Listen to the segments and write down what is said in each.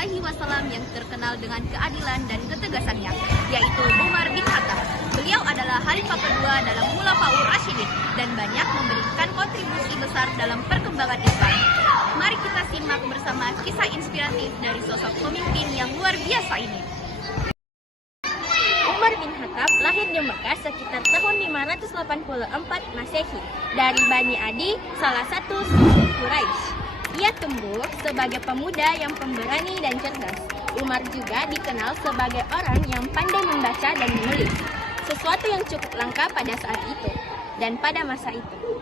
Alaihi Wasallam yang terkenal dengan keadilan dan ketegasannya, yaitu Umar bin Khattab. Beliau adalah khalifah kedua dalam Khulafaur Rasyidin dan banyak memberikan kontribusi besar dalam perkembangan Islam. Mari kita simak bersama kisah inspiratif dari sosok pemimpin yang luar biasa ini. Umar bin Khattab lahir di Mekah sekitar tahun 584 Masehi dari Bani Adi, salah satu suku Quraisy. Ia tumbuh sebagai pemuda yang pemberani dan cerdas. Umar juga dikenal sebagai orang yang pandai membaca dan menulis, sesuatu yang cukup langka pada saat itu dan pada masa itu.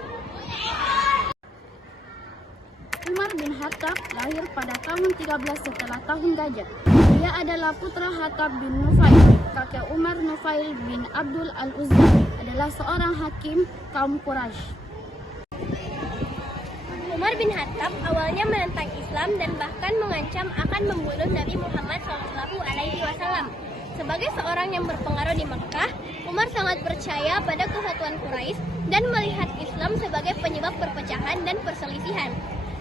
Umar bin Khattab lahir pada tahun 13 setelah tahun Gajah. Dia adalah putra Khattab bin Nufail. Kakek Umar, Nufail bin Abdul Al-Uzza, adalah seorang hakim kaum Quraisy. Umar bin Khattab awalnya menentang Islam dan bahkan mengancam akan membunuh Nabi Muhammad SAW. Sebagai seorang yang berpengaruh di Mekah, Umar sangat percaya pada kesatuan Quraisy dan melihat Islam sebagai penyebab perpecahan dan perselisihan.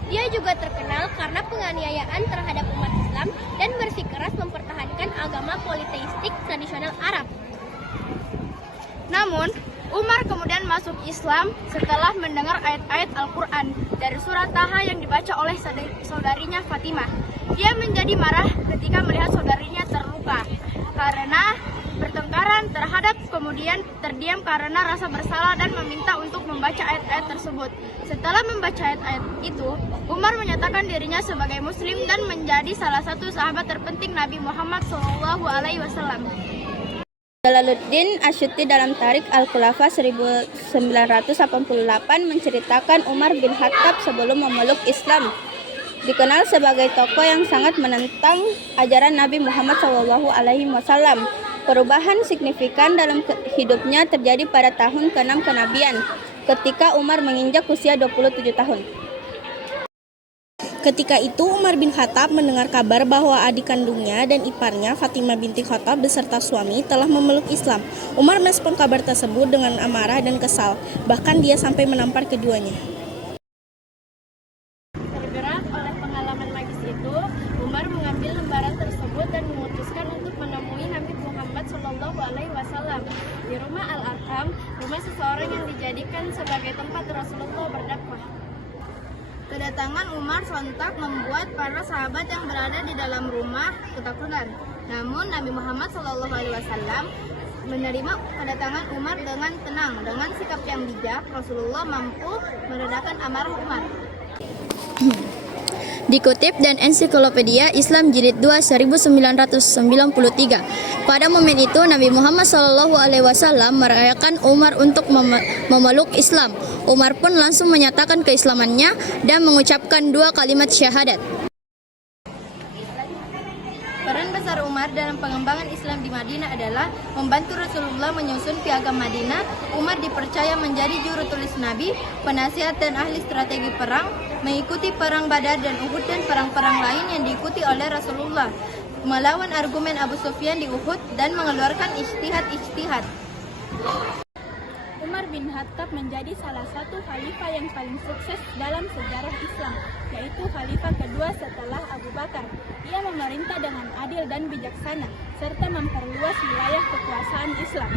Dia juga terkenal karena penganiayaan terhadap umat Islam dan bersikeras mempertahankan agama politeistik tradisional Arab. Namun, Umar kemudian masuk Islam setelah mendengar ayat-ayat Al-Quran dari surat Taha yang dibaca oleh saudarinya Fatimah. Dia menjadi marah ketika melihat saudarinya terluka karena pertengkaran terhadap, kemudian terdiam karena rasa bersalah dan meminta untuk membaca ayat-ayat tersebut. Setelah membaca ayat-ayat itu, Umar menyatakan dirinya sebagai muslim dan menjadi salah satu sahabat terpenting Nabi Muhammad SAW. Jalaluddin Asyuti dalam Tarikh Al-Khulafa 1988 menceritakan Umar bin Khattab sebelum memeluk Islam dikenal sebagai tokoh yang sangat menentang ajaran Nabi Muhammad SAW. Perubahan signifikan dalam hidupnya terjadi pada tahun ke-6 kenabian, ketika Umar menginjak usia 27 tahun. Ketika itu Umar bin Khattab mendengar kabar bahwa adik kandungnya dan iparnya Fatimah binti Khattab beserta suami telah memeluk Islam. Umar merespon kabar tersebut dengan amarah dan kesal, bahkan dia sampai menampar keduanya. Tergerak oleh pengalaman magis itu, Umar mengambil lembaran tersebut dan memutuskan untuk menemui Nabi Muhammad SAW di rumah Al-Arqam, rumah seseorang yang dijadikan sebagai tempat Rasulullah berdakwah. Kedatangan Umar sontak membuat para sahabat yang berada di dalam rumah ketakutan. Namun Nabi Muhammad SAW menerima kedatangan Umar dengan tenang. Dengan sikap yang bijak, Rasulullah mampu meredakan amarah Umar. Dikutip dan Ensiklopedia Islam Jilid 2 1993. Pada momen itu Nabi Muhammad SAW merayakan Umar untuk memeluk Islam. Umar pun langsung menyatakan keislamannya dan mengucapkan 2 kalimat syahadat. Peran besar Umar dalam pengembangan Islam di Madinah adalah membantu Rasulullah menyusun piagam Madinah. Umar dipercaya menjadi juru tulis Nabi, penasihat dan ahli strategi perang, mengikuti perang Badar dan Uhud dan perang-perang lain yang diikuti oleh Rasulullah, melawan argumen Abu Sufyan di Uhud dan mengeluarkan ijtihad. Umar bin Khattab menjadi salah satu khalifah yang paling sukses dalam sejarah Islam, yaitu khalifah kedua setelah Abu Bakar. Ia memerintah dengan adil dan bijaksana, serta memperluas wilayah kekuasaan Islam.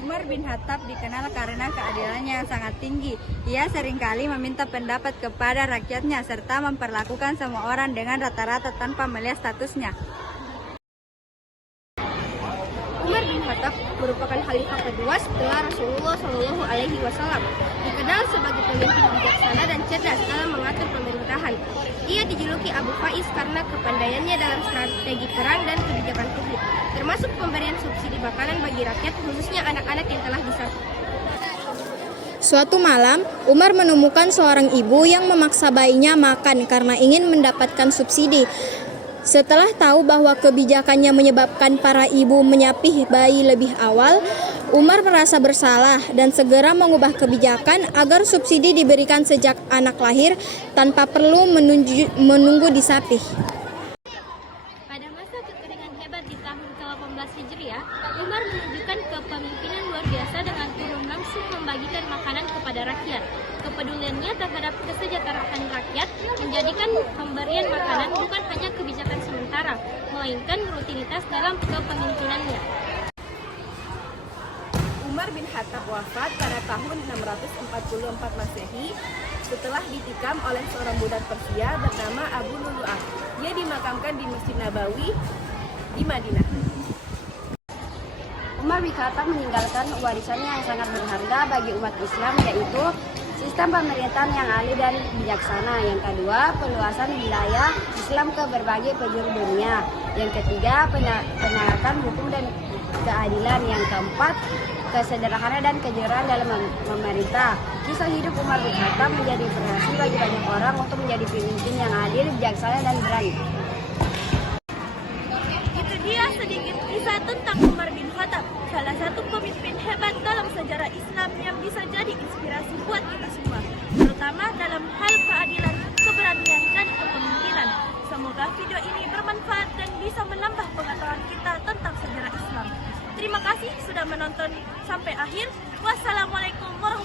Umar bin Khattab dikenal karena keadilannya yang sangat tinggi. Ia seringkali meminta pendapat kepada rakyatnya serta memperlakukan semua orang dengan rata-rata tanpa melihat statusnya. Umar bin Khattab merupakan khalifah kedua setelah Rasulullah SAW. Dikenal sebagai pemimpin bijaksana dan cerdas dalam mengatur pemerintahan. Ia dijuluki Abu Faiz karena kepandaiannya dalam strategi perang dan kebijakan publik, termasuk pemberian subsidi makanan bagi rakyat, khususnya anak-anak yang telah disatu. Suatu malam, Umar menemukan seorang ibu yang memaksa bayinya makan karena ingin mendapatkan subsidi. Setelah tahu bahwa kebijakannya menyebabkan para ibu menyapih bayi lebih awal, Umar merasa bersalah dan segera mengubah kebijakan agar subsidi diberikan sejak anak lahir tanpa perlu menunggu disapih. Pada masa kekeringan hebat di tahun ke-18 Hijriah, Umar menunjukkan kepemimpinan luar biasa dengan turun langsung membagikan makanan kepada rakyat. Kepeduliannya terhadap kesejahteraan rakyat menjadikan pemberian makanan bukan hanya kebijakan sementara, melainkan rutinitas dalam kepemimpinannya. Umar bin Khattab wafat pada tahun 644 Masehi setelah ditikam oleh seorang budak Persia bernama Abu Lulu'ah. Dia dimakamkan di Masjid Nabawi di Madinah. Umar bin Khattab meninggalkan warisannya yang sangat berharga bagi umat Islam, yaitu sistem pemerintahan yang adil dan bijaksana. Yang kedua, peluasan wilayah Islam ke berbagai penjuru dunia. Yang ketiga, penegakan hukum dan keadilan. Yang keempat, kesederhanaan dan kejujuran dalam memerintah. Kisah hidup Umar bin Khattab menjadi inspirasi bagi banyak orang untuk menjadi pemimpin yang adil, bijaksana, dan berani. Itu dia sedikit kisah tentang Umar bin Khattab, salah satu pemimpin hebat dalam sejarah Islam yang bisa jadi inspirasi buat kita semua, terutama dalam hal keadilan, keberanian, dan kepemimpinan. Semoga video ini bermanfaat dan bisa menambah pengetahuan kita tentang sejarah Islam. Terima kasih sudah menonton sampai akhir. Wassalamualaikum warahmatullahi wabarakatuh.